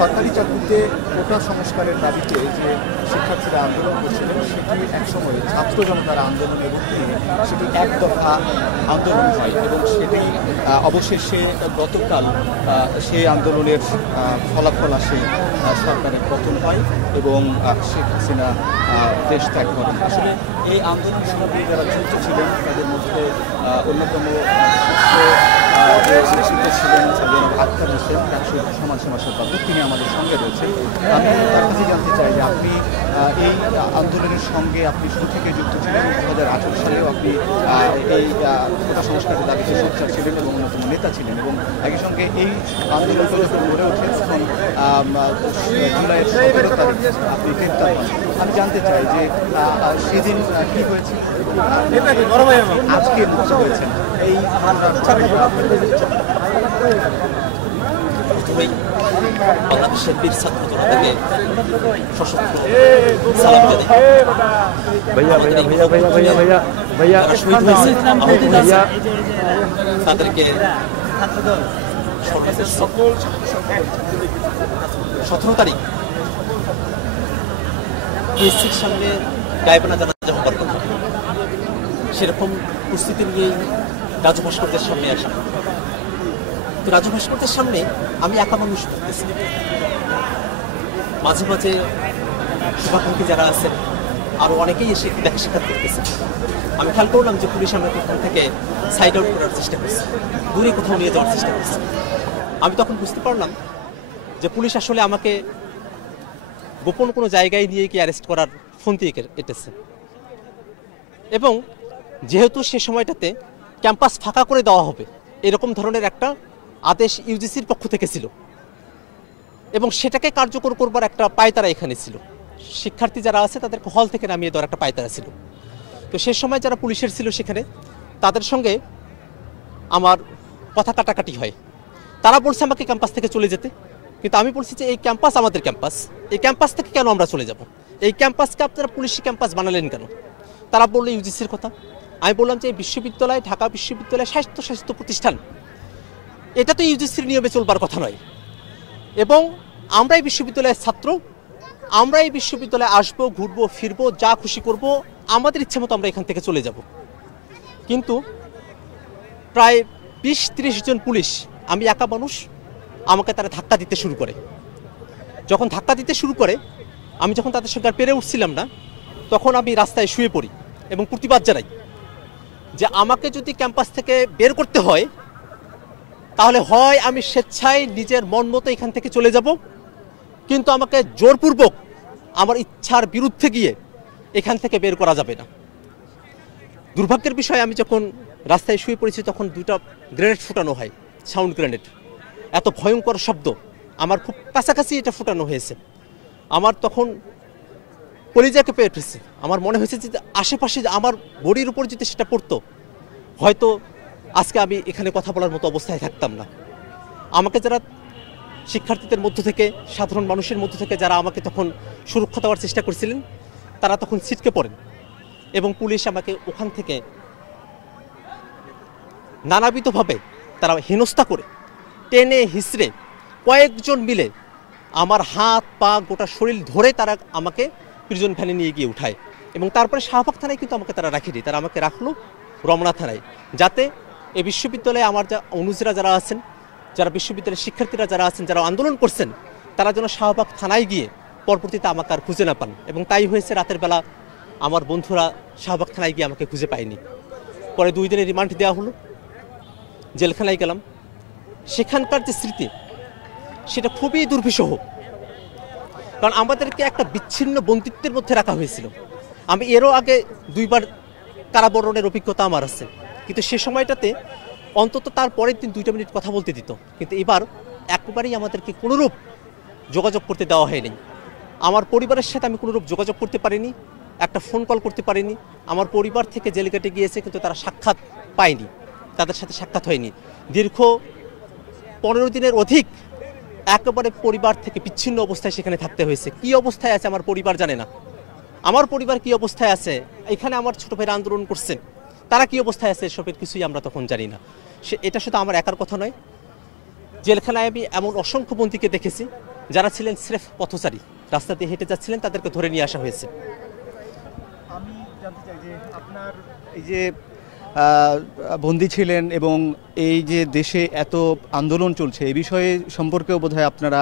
সরকারি চাকরিতে কোটা সংস্কারের দাবিতে যে শিক্ষার্থীরা আন্দোলন করছিলেন সেটি একসময় ছাত্র জনতার আন্দোলনের রূপ নিয়ে সেটি এক দফা আন্দোলন হয় এবং সেটি অবশেষে গতকাল সেই আন্দোলনের ফলাফল আসে সরকারের পতন হয় এবং শেখ হাসিনা দেশ ত্যাগ করেন। আসলে এই আন্দোলন সঙ্গে যারা যুক্ত ছিলেন তাদের মধ্যে অন্যতম ছিলেন আক্তার হোসেন রাষ্ট্রীয় সমাজসেবা সম্পাদক, তিনি আমাদের সঙ্গে রয়েছেন। আমি তার কাছে জানতে চাই যে আপনি এই আন্দোলনের সঙ্গে আপনি শুরু থেকে যুক্ত ছিলেন, 2018 সালেও আপনি এই কোটা সংস্কারের দাবিতে সোচ্চার ছিলেন এবং অন্যতম নেতা ছিলেন এবং একই সঙ্গে এই আন্দোলনটা যখন গড়ে ওঠে তখন জুলাইয়ের 17 তারিখ আপনি গ্রেপ্তার হন। আমি জানতে চাই যে সেদিন কী হয়েছে আজকে মুক্ত হয়েছেন এই বাংলাদেশের বীর ছাত্র জনতাকে সশস্ত্র সালাম জানাই। শহীদ হয়েছে তাদেরকে 17 তারিখ পিএসসির সামনে গায়েবানা জানাজা হবার কথা, সেরকম পরিস্থিতি নিয়ে রাজু ভাস্করদের সামনে আসা। তো রাজু ভাস্করদের সামনে আমি একা মানুষ করতেছি, মাঝে মাঝে শুভাকাঙ্ক্ষী যারা আছেন আরও অনেকেই এসে দেখা সাক্ষাৎ করতেছে। আমি খেয়াল করলাম যে পুলিশ আমাকে এখান থেকে সাইড আউট করার চেষ্টা করছে, দূরে কোথাও নিয়ে যাওয়ার চেষ্টা করছে। আমি তখন বুঝতে পারলাম যে পুলিশ আসলে আমাকে গোপন কোনো জায়গায় নিয়ে গিয়ে অ্যারেস্ট করার ফোন দিয়ে এটেছে এবং যেহেতু সে সময়টাতে ক্যাম্পাস ফাঁকা করে দেওয়া হবে এরকম ধরনের একটা আদেশ ইউজিসির পক্ষ থেকে ছিল এবং সেটাকে কার্যকর করবার একটা পায়তারা এখানে ছিল। শিক্ষার্থী যারা আছে তাদেরকে হল থেকে নামিয়ে দেওয়ার একটা পায়তারা ছিল। তো সে সময় যারা পুলিশের ছিল সেখানে তাদের সঙ্গে আমার কথা কাটাকাটি হয়। তারা বলছে আমাকে ক্যাম্পাস থেকে চলে যেতে, কিন্তু আমি বলছি যে এই ক্যাম্পাস আমাদের ক্যাম্পাস, এই ক্যাম্পাস থেকে কেন আমরা চলে যাব? এই ক্যাম্পাসকে আপনারা পুলিশি ক্যাম্পাস বানালেন কেন? তারা বললো ইউজিসির কথা। আমি বললাম যে এই বিশ্ববিদ্যালয়, ঢাকা বিশ্ববিদ্যালয় স্বাস্থ্য প্রতিষ্ঠান, এটা তো ইউজিসির নিয়মে চলবার কথা নয় এবং আমরা এই বিশ্ববিদ্যালয়ের ছাত্র, আমরা এই বিশ্ববিদ্যালয়ে আসবো, ঘুরবো, ফিরবো, যা খুশি করব, আমাদের ইচ্ছে মতো আমরা এখান থেকে চলে যাব। কিন্তু প্রায় 20-30 জন পুলিশ, আমি একা মানুষ, আমাকে তারা ধাক্কা দিতে শুরু করে। যখন ধাক্কা দিতে শুরু করে আমি যখন তাদের সঙ্গে আর পেরে উঠছিলাম না, তখন আমি রাস্তায় শুয়ে পড়ি এবং প্রতিবাদ জানাই যে আমাকে যদি ক্যাম্পাস থেকে বের করতে হয় তাহলে হয় আমি স্বেচ্ছায় নিজের মন মতো এখান থেকে চলে যাব, কিন্তু আমাকে জোরপূর্বক আমার ইচ্ছার বিরুদ্ধে গিয়ে এখান থেকে বের করা যাবে না। দুর্ভাগ্যের বিষয়, আমি যখন রাস্তায় শুয়ে পড়েছি তখন 2টা গ্রেনেড ফুটানো হয়, সাউন্ড গ্রেনেড। এত ভয়ঙ্কর শব্দ, আমার খুব কাছাকাছি এটা ফুটানো হয়েছে। আমার তখন কলিজাকে পেয়ে ফেলেছে। আমার মনে হয়েছে যে আশেপাশে আমার বডির উপর যদি সেটা পড়তো হয়তো আজকে আমি এখানে কথা বলার মতো অবস্থায় থাকতাম না। আমাকে যারা শিক্ষার্থীদের মধ্য থেকে, সাধারণ মানুষের মধ্য থেকে যারা আমাকে তখন সুরক্ষা দেওয়ার চেষ্টা করছিলেন তারা তখন ছিটকে পড়েন এবং পুলিশ আমাকে ওখান থেকে নানাবিধভাবে তারা হেনস্থা করে টেনে হিসড়ে কয়েকজন মিলে আমার হাত পা গোটা শরীর ধরে তারা আমাকে প্রিজন ভ্যানে নিয়ে গিয়ে উঠায় এবং তারপরে শাহবাগ থানায় কিন্তু আমাকে তারা রাখেনি, তারা আমাকে রাখলো রমনা থানায়, যাতে এই বিশ্ববিদ্যালয়ে আমার যা অনুজরা যারা আছেন, যারা বিশ্ববিদ্যালয়ের শিক্ষার্থীরা যারা আছেন, যারা আন্দোলন করছেন, তারা যেন শাহবাগ থানায় গিয়ে পরবর্তীতে আমাকে আর খুঁজে না পান। এবং তাই হয়েছে, রাতের বেলা আমার বন্ধুরা শাহবাগ থানায় গিয়ে আমাকে খুঁজে পায়নি। পরে 2 দিনের রিমান্ড দেওয়া হলো, জেলখানায় গেলাম। সেখানকার যে স্মৃতি সেটা খুবই দুর্বিষহ, কারণ আমাদেরকে একটা বিচ্ছিন্ন বন্দিত্বের মধ্যে রাখা হয়েছিল। আমি এরও আগে 2বার কারাবরণের অভিজ্ঞতা আমার আছে, কিন্তু সে সময়টাতে অন্তত তার পরের দিন 2টা মিনিট কথা বলতে দিত, কিন্তু এবার একবারেই আমাদেরকে কোনোরূপ যোগাযোগ করতে দেওয়া হয়নি। আমার পরিবারের সাথে আমি কোনোরূপ যোগাযোগ করতে পারিনি, একটা ফোন কল করতে পারিনি। আমার পরিবার থেকে জেল কেটে গিয়েছে, কিন্তু তারা সাক্ষাৎ পায়নি, তাদের সাথে সাক্ষাৎ হয়নি। দীর্ঘ 15 দিনের অধিক একেবারে পরিবার থেকে বিচ্ছিন্ন অবস্থায় সেখানে থাকতে হয়েছে। কি অবস্থায় আছে আমার পরিবার জানে না, আমার পরিবার কি অবস্থায় আছে, এখানে আমার ছোট ভাইরা আন্দোলন করছে, তারা কি অবস্থায় আছে, এসবের কিছুই আমরা তখন জানি না। এটা শুধু আমার একার কথা নয়, জেলখানায় আমি এমন অসংখ্য বন্দীকে দেখেছি যারা ছিলেন স্রেফ পথচারী, রাস্তা দিয়ে হেঁটে যাচ্ছিলেন, তাদেরকে ধরে নিয়ে আসা হয়েছে। আমি জানতে চাই যে আপনার এই যে বন্দী ছিলেন এবং এই যে দেশে এত আন্দোলন চলছে এই বিষয়ে সম্পর্কেও বোধহয় আপনারা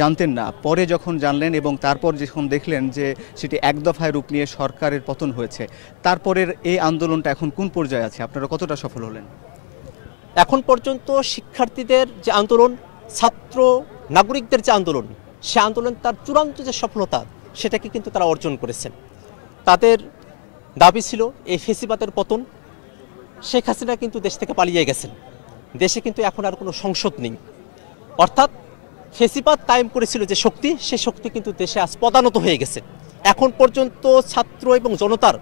জানতেন না, পরে যখন জানলেন এবং তারপর যখন দেখলেন যে সেটি এক দফায় রূপ নিয়ে সরকারের পতন হয়েছে, তারপরের এই আন্দোলনটা এখন কোন পর্যায়ে আছে, আপনারা কতটা সফল হলেন? এখন পর্যন্ত শিক্ষার্থীদের যে আন্দোলন, ছাত্র নাগরিকদের যে আন্দোলন, সে আন্দোলন তার চূড়ান্ত যে সফলতা সেটাকে কিন্তু তারা অর্জন করেছেন। তাদের দাবি ছিল এই ফেসিবাদের পতন। শেখ হাসিনা কিন্তু দেশ থেকে পালিয়ে গেছেন, দেশে কিন্তু এখন আর কোনো সংসদ নেই, অর্থাৎ ফেসিবাদ কায়েম করেছিল যে শক্তি, সে শক্তি কিন্তু দেশে আজ পদানত হয়ে গেছে। এখন পর্যন্ত ছাত্র এবং জনতার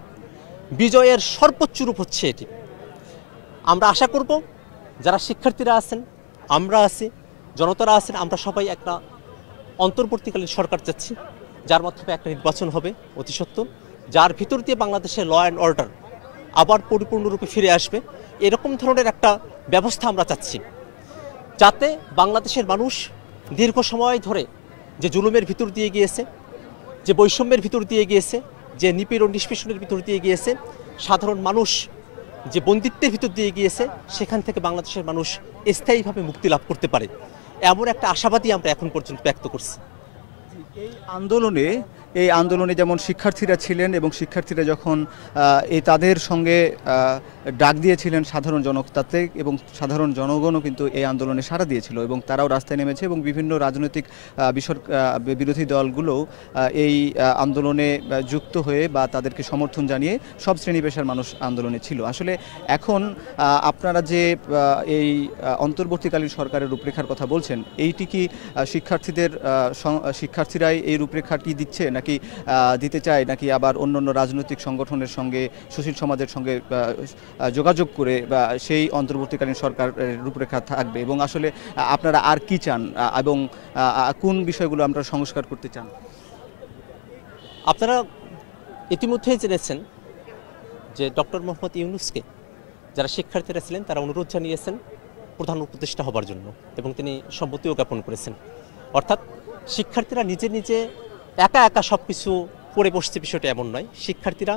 বিজয়ের সর্বোচ্চ রূপ হচ্ছে এটি। আমরা আশা করব যারা শিক্ষার্থীরা আছেন, আমরা আছি, জনতারা আছেন, আমরা সবাই একটা অন্তর্বর্তীকালীন সরকার চাচ্ছি, যার মাধ্যমে একটা নির্বাচন হবে অতি সত্বর, যার ভিতর দিয়ে বাংলাদেশের ল অ্যান্ড অর্ডার আবার পরিপূর্ণরূপে ফিরে আসবে। এরকম ধরনের একটা ব্যবস্থা আমরা চাচ্ছি, যাতে বাংলাদেশের মানুষ দীর্ঘ সময় ধরে যে জুলুমের ভিতর দিয়ে গিয়েছে, যে বৈষম্যের ভিতর দিয়ে গিয়েছে, যে নিপীড়ন নিষ্পেষণের ভিতর দিয়ে গিয়েছে, সাধারণ মানুষ যে বন্দিত্বের ভিতর দিয়ে গিয়েছে, সেখান থেকে বাংলাদেশের মানুষ স্থায়ীভাবে মুক্তি লাভ করতে পারে, এমন একটা আশাবাদী আমরা এখন পর্যন্ত ব্যক্ত করছি। এই আন্দোলনে যেমন শিক্ষার্থীরা ছিলেন এবং শিক্ষার্থীরা যখন তাদের সঙ্গে ডাক দিয়েছিলেন সাধারণ জনতাতে, এবং সাধারণ জনগণও কিন্তু এই আন্দোলনে সাড়া দিয়েছিল এবং তারাও রাস্তায় নেমেছে এবং বিভিন্ন রাজনৈতিক বিরোধী দলগুলোও এই আন্দোলনে যুক্ত হয়ে বা তাদেরকে সমর্থন জানিয়ে সব শ্রেণী পেশার মানুষ আন্দোলনে ছিল। আসলে এখন আপনারা যে এই অন্তর্বর্তীকালীন সরকারের রূপরেখার কথা বলছেন, এইটি কি শিক্ষার্থীরাই এই রূপরেখাটি দিচ্ছে নাকি দিতে চায়, নাকি আবার অন্যান্য রাজনৈতিক সংগঠনের সঙ্গে, সুশীল সমাজের সঙ্গে যোগাযোগ করে বা সেই অন্তর্বর্তীকালীন সরকারের রূপরেখা থাকবে? এবং আসলে আপনারা আর কি চান এবং কোন বিষয়গুলো আপনারা সংস্কার করতে চান? আপনারা ইতিমধ্যেই জেনেছেন যে ডক্টর মোহাম্মদ ইউনূসকে যারা শিক্ষার্থীরা ছিলেন তারা অনুরোধ জানিয়েছেন প্রধান উপদেষ্টা হবার জন্য, এবং তিনি সম্মতিও জ্ঞাপন করেছেন। অর্থাৎ শিক্ষার্থীরা নিজে নিজে একা একা সব কিছু করে বসছে, বিষয়টা এমন নয়। শিক্ষার্থীরা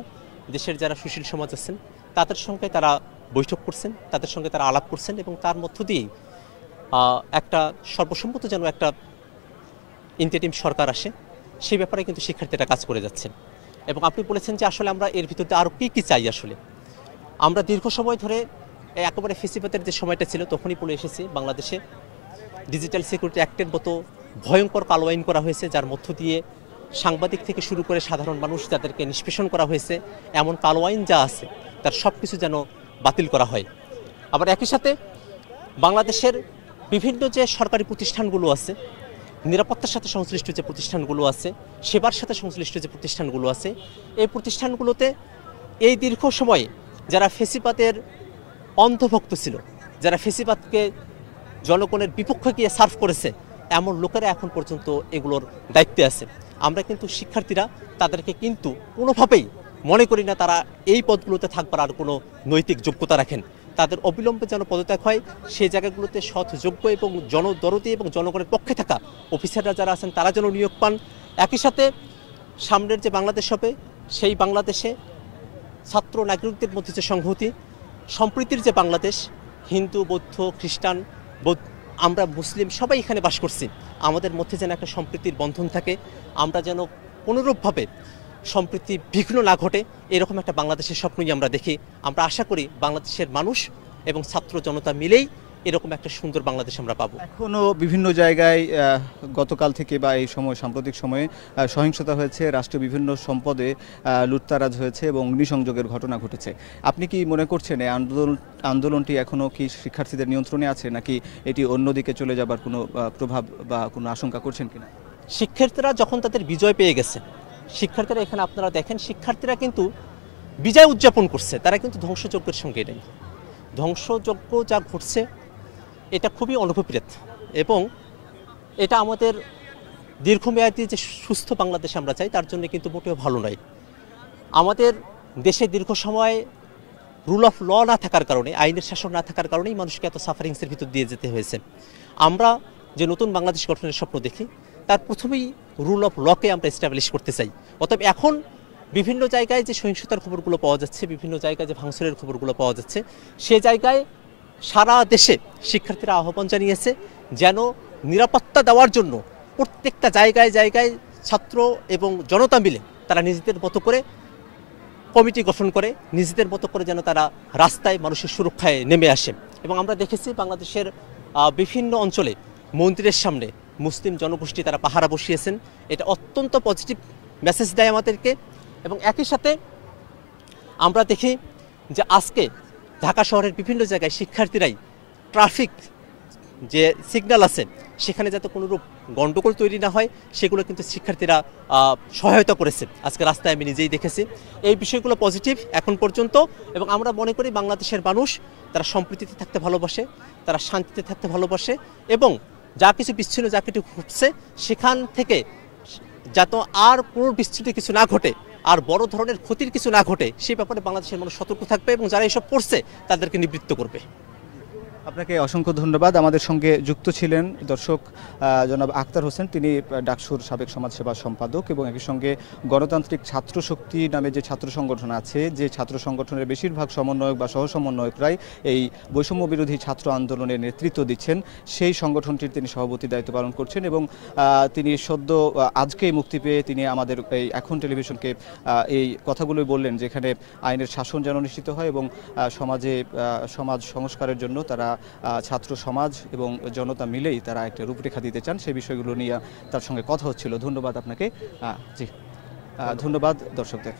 দেশের যারা সুশীল সমাজ আছেন তাদের সঙ্গে তারা বৈঠক করছেন, তাদের সঙ্গে তারা আলাপ করছেন, এবং তার মধ্য দিয়েই একটা সর্বসম্মত যেন একটা ইন্টারিম সরকার আসে, সেই ব্যাপারে কিন্তু শিক্ষার্থীরা কাজ করে যাচ্ছেন। এবং আপনি বলেছেন যে আসলে আমরা এর ভিতরে আরও কী কী চাই। আসলে আমরা দীর্ঘ সময় ধরে একেবারে ফেসিবাদের যে সময়টা ছিল তখনই বলে এসেছি, বাংলাদেশে ডিজিটাল সিকিউরিটি অ্যাক্টের মতো ভয়ঙ্কর কালো আইন করা হয়েছে, যার মধ্য দিয়ে সাংবাদিক থেকে শুরু করে সাধারণ মানুষ যাদেরকে নিষ্পেষণ করা হয়েছে, এমন কালো আইন যা আছে তার সব কিছু যেন বাতিল করা হয়। আবার একই সাথে বাংলাদেশের বিভিন্ন যে সরকারি প্রতিষ্ঠানগুলো আছে, নিরাপত্তার সাথে সংশ্লিষ্ট যে প্রতিষ্ঠানগুলো আছে, সেবার সাথে সংশ্লিষ্ট যে প্রতিষ্ঠানগুলো আছে, এই প্রতিষ্ঠানগুলোতে এই দীর্ঘ সময়ে যারা ফেসিবাদের অন্ধভক্ত ছিল, যারা ফেসিবাদকে জনগণের বিপক্ষে গিয়ে সার্ভ করেছে, এমন লোকেরা এখন পর্যন্ত এগুলোর দায়িত্বে আছে। আমরা কিন্তু শিক্ষার্থীরা তাদেরকে কিন্তু কোনোভাবেই মনে করি না তারা এই পদগুলোতে থাকবার আর কোনো নৈতিক যোগ্যতা রাখেন। তাদের অবিলম্বে যেন পদত্যাগ হয়, সেই জায়গাগুলোতে সৎ, যোগ্য এবং জনদরদী এবং জনগণের পক্ষে থাকা অফিসাররা যারা আছেন তারা যেন নিয়োগ পান। একই সাথে সামনের যে বাংলাদেশ হবে, সেই বাংলাদেশে ছাত্র নাগরিকদের মধ্যে যে সংহতি, সম্প্রীতির যে বাংলাদেশ, হিন্দু, বৌদ্ধ, খ্রিস্টান, আমরা মুসলিম সবাই এখানে বাস করছি, আমাদের মধ্যে যেন একটা সম্প্রীতির বন্ধন থাকে, আমরা যেন কোনোরূপভাবে সম্প্রীতি বিঘ্ন না ঘটে, এরকম একটা বাংলাদেশের স্বপ্নই আমরা দেখি। আমরা আশা করি বাংলাদেশের মানুষ এবং ছাত্র জনতা মিলেই এরকম একটা সুন্দর বাংলাদেশ আমরা পাবো। এখনও বিভিন্ন জায়গায় গতকাল থেকে বা এই সময় সাম্প্রতিক সময়ে সহিংসতা হয়েছে, রাষ্ট্রীয় বিভিন্ন সম্পদে লুটতারাজ হয়েছে এবং অগ্নিসংযোগের ঘটনা ঘটেছে। আপনি কি মনে করছেন এই আন্দোলনটি এখনও কি শিক্ষার্থীদের নিয়ন্ত্রণে আছে, নাকি এটি অন্যদিকে চলে যাবার কোনো প্রভাব বা কোনো আশঙ্কা করছেন কিনা? শিক্ষার্থীরা যখন তাদের বিজয় পেয়ে গেছে, শিক্ষার্থীরা এখানে আপনারা দেখেন শিক্ষার্থীরা কিন্তু বিজয় উদযাপন করছে, তারা কিন্তু ধ্বংসযজ্ঞের সঙ্গে নেই। ধ্বংসযজ্ঞ যা ঘটছে এটা খুবই অনুভূতির, এবং এটা আমাদের দীর্ঘমেয়াদী যে সুস্থ বাংলাদেশ আমরা চাই তার জন্য কিন্তু মোটেও ভালো নয়। আমাদের দেশে দীর্ঘ সময় রুল অফ ল না থাকার কারণে, আইনের শাসন না থাকার কারণেই মানুষকে এত সাফারিংসের ভিতর দিয়ে যেতে হয়েছে। আমরা যে নতুন বাংলাদেশ গঠনের স্বপ্ন দেখি, তার প্রথমেই রুল অফ লকে আমরা এস্টাবলিশ করতে চাই। অতএব এখন বিভিন্ন জায়গায় যে সহিংসতার খবরগুলো পাওয়া যাচ্ছে, বিভিন্ন জায়গায় যে ভাঙচুরের খবরগুলো পাওয়া যাচ্ছে, সে জায়গায় সারা দেশে শিক্ষার্থীরা আহ্বান জানিয়েছে যেন নিরাপত্তা দেওয়ার জন্য প্রত্যেকটা জায়গায় জায়গায় ছাত্র এবং জনতা মিলে তারা নিজেদের মতো করে কমিটি গঠন করে নিজেদের মতো করে যেন তারা রাস্তায় মানুষের সুরক্ষায় নেমে আসে। এবং আমরা দেখেছি বাংলাদেশের বিভিন্ন অঞ্চলে মন্দিরের সামনে মুসলিম জনগোষ্ঠী তারা পাহারা বসিয়েছেন। এটা অত্যন্ত পজিটিভ মেসেজ দেয় আমাদেরকে। এবং একই সাথে আমরা দেখি যে আজকে ঢাকা শহরের বিভিন্ন জায়গায় শিক্ষার্থীরাই ট্রাফিক যে সিগন্যাল আছে সেখানে যাতে কোনোরূপ গণ্ডগোল তৈরি না হয় সেগুলো কিন্তু শিক্ষার্থীরা সহায়তা করেছে। আজকে রাস্তায় আমি নিজেই দেখেছি। এই বিষয়গুলো পজিটিভ এখন পর্যন্ত। এবং আমরা মনে করি বাংলাদেশের মানুষ তারা সম্প্রীতিতে থাকতে ভালোবাসে, তারা শান্তিতে থাকতে ভালোবাসে এবং যা কিছু বিচ্ছিন্ন যা কিছু ঘটছে সেখান থেকে যাতে আর কোনো বিচ্ছিন্ন কিছু না ঘটে, আর বড় ধরনের ক্ষতির কিছু না ঘটে, সেই ব্যাপারে বাংলাদেশের মানুষ সতর্ক থাকবে এবং যারা এসব করছে তাদেরকে নিবৃত্ত করবে। আপনাকে অসংখ্য ধন্যবাদ। আমাদের সঙ্গে যুক্ত ছিলেন দর্শক জনাব আখতার হোসেন, তিনি ডাকসুর সাবেক সমাজসেবা সম্পাদক এবং একই সঙ্গে গণতান্ত্রিক ছাত্র শক্তি নামে যে ছাত্র সংগঠন আছে, যে ছাত্র সংগঠনের বেশিরভাগ সমন্বয়ক বা সহ সমন্বয়করাই এই বৈষম্য বিরোধী ছাত্র আন্দোলনের নেতৃত্ব দিচ্ছেন, সেই সংগঠনটির তিনি সভাপতি দায়িত্ব পালন করছেন। এবং তিনি সদ্য আজকেই মুক্তি পেয়ে তিনি আমাদের এই এখন টেলিভিশনকে এই কথাগুলোই বললেন, যেখানে আইনের শাসন যেন নিশ্চিত হয় এবং সমাজ সংস্কারের জন্য তারা ছাত্র সমাজ এবং জনতা মিলেই তারা একটা রূপরেখা দিতে চান। সেই বিষয়গুলো নিয়ে তার সঙ্গে কথা হচ্ছিল। ধন্যবাদ আপনাকে। জি, ধন্যবাদ দর্শকদের।